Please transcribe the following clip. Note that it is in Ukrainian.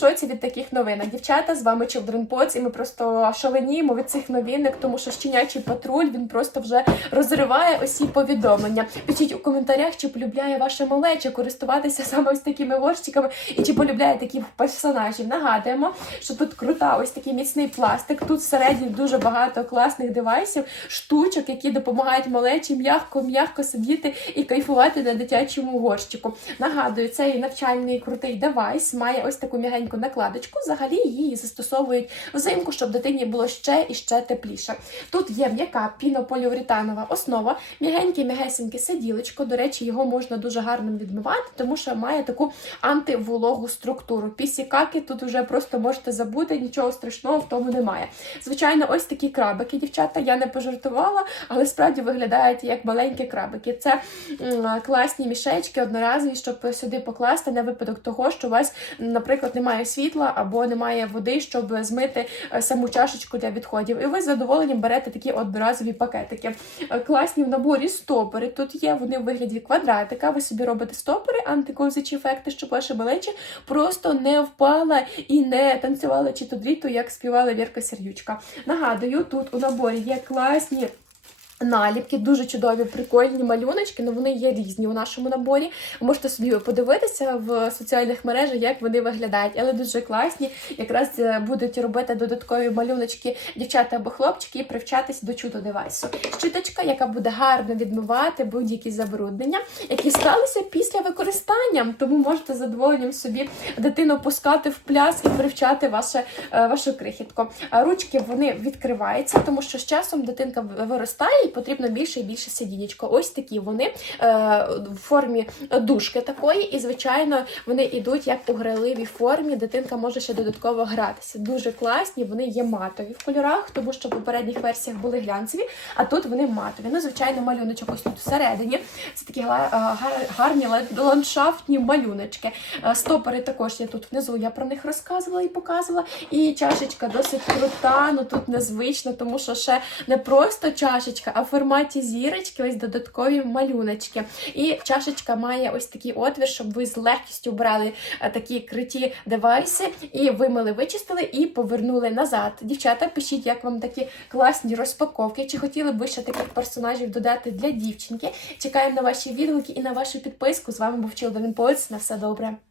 шоці від таких новинок. Дівчата, з вами Children Pots, і ми просто шаленіємо від цих новинок, тому що щенячий патруль він просто вже розриває усі повідомлення. Пишіть у коментарях, чи полюбляє ваша малеча користуватися саме ось такими горщиками і чи полюбляє таких персонажів. Нагадуємо, що тут крута ось такий міцний пластик. Тут всередині дуже багато класних девайсів, штучок, які допомагають малечі м'яко-м'яко сидіти і кайфувати на дитячому горщику. Нагадую, цей навчальний крутий девайс має ось таку м'ягеньку накладочку. Взагалі її застосовують взимку, щоб дитині було ще і ще тепліше. Тут є м'яка пінополіуретанова основа, м'ягеньке м'ягесеньке сиділечко. До речі, його можна дуже гарно відмивати, тому що має таку антивологу структуру. Пісікаки тут вже просто можете забути, нічого страшного в тому немає. Звичайно, ось такі крабики, дівчата. Я не пожартувала, але справді виглядають як маленькі крабики. Це класні мішечки одноразові, щоб сюди покласти на випадок того, що у вас, наприклад, немає світла або немає води, щоб змити е, саму чашечку для відходів. І ви з задоволенням берете такі одноразові пакетики. Е, Класні в наборі стопори. Тут є вони в вигляді квадратика. Ви собі робите стопори, антиковзичі ефекти, щоб ваша малеча просто не впала і не танцювала чи то дріту, як співала Вірка Сердючка. Нагадую, тут у наборі є класні. Наліпки дуже чудові, прикольні малюночки, але вони є різні у нашому наборі. Можете собі подивитися в соціальних мережах, як вони виглядають, але дуже класні. Якраз е, будуть робити додаткові малюночки дівчата або хлопчики і привчатись до чудо девайсу. Щіточка, яка буде гарно відмивати будь-які забруднення, які сталися після використання. Тому можете задоволенням собі дитину пускати в пляс і привчати ваше, е, вашу крихітку. Ручки вони відкриваються, тому що з часом дитинка виростає потрібно більше і більше сидінечко. Ось такі вони е, в формі дужки такої, і звичайно вони йдуть як у граливій формі. Дитинка може ще додатково гратися. Дуже класні, вони є матові в кольорах, тому що в попередніх версіях були глянцеві, а тут вони матові. Ну, звичайно, малюночок ось тут всередині. Це такі е, гар- гарні ландшафтні малюночки. Е, Стопори також є тут внизу. Я про них розказувала і показувала. І чашечка досить крута, ну тут незвично, тому що ще не просто чашечка, в форматі зірочки, ось додаткові малюночки. І чашечка має ось такий отвір, щоб ви з легкістю брали е, такі криті девайси і вимили, вичистили і повернули назад. Дівчата, пишіть, як вам такі класні розпаковки. Чи хотіли б ви ще таких персонажів додати для дівчинки? Чекаємо на ваші відгуки і на вашу підписку. З вами був Children Poets. На все добре.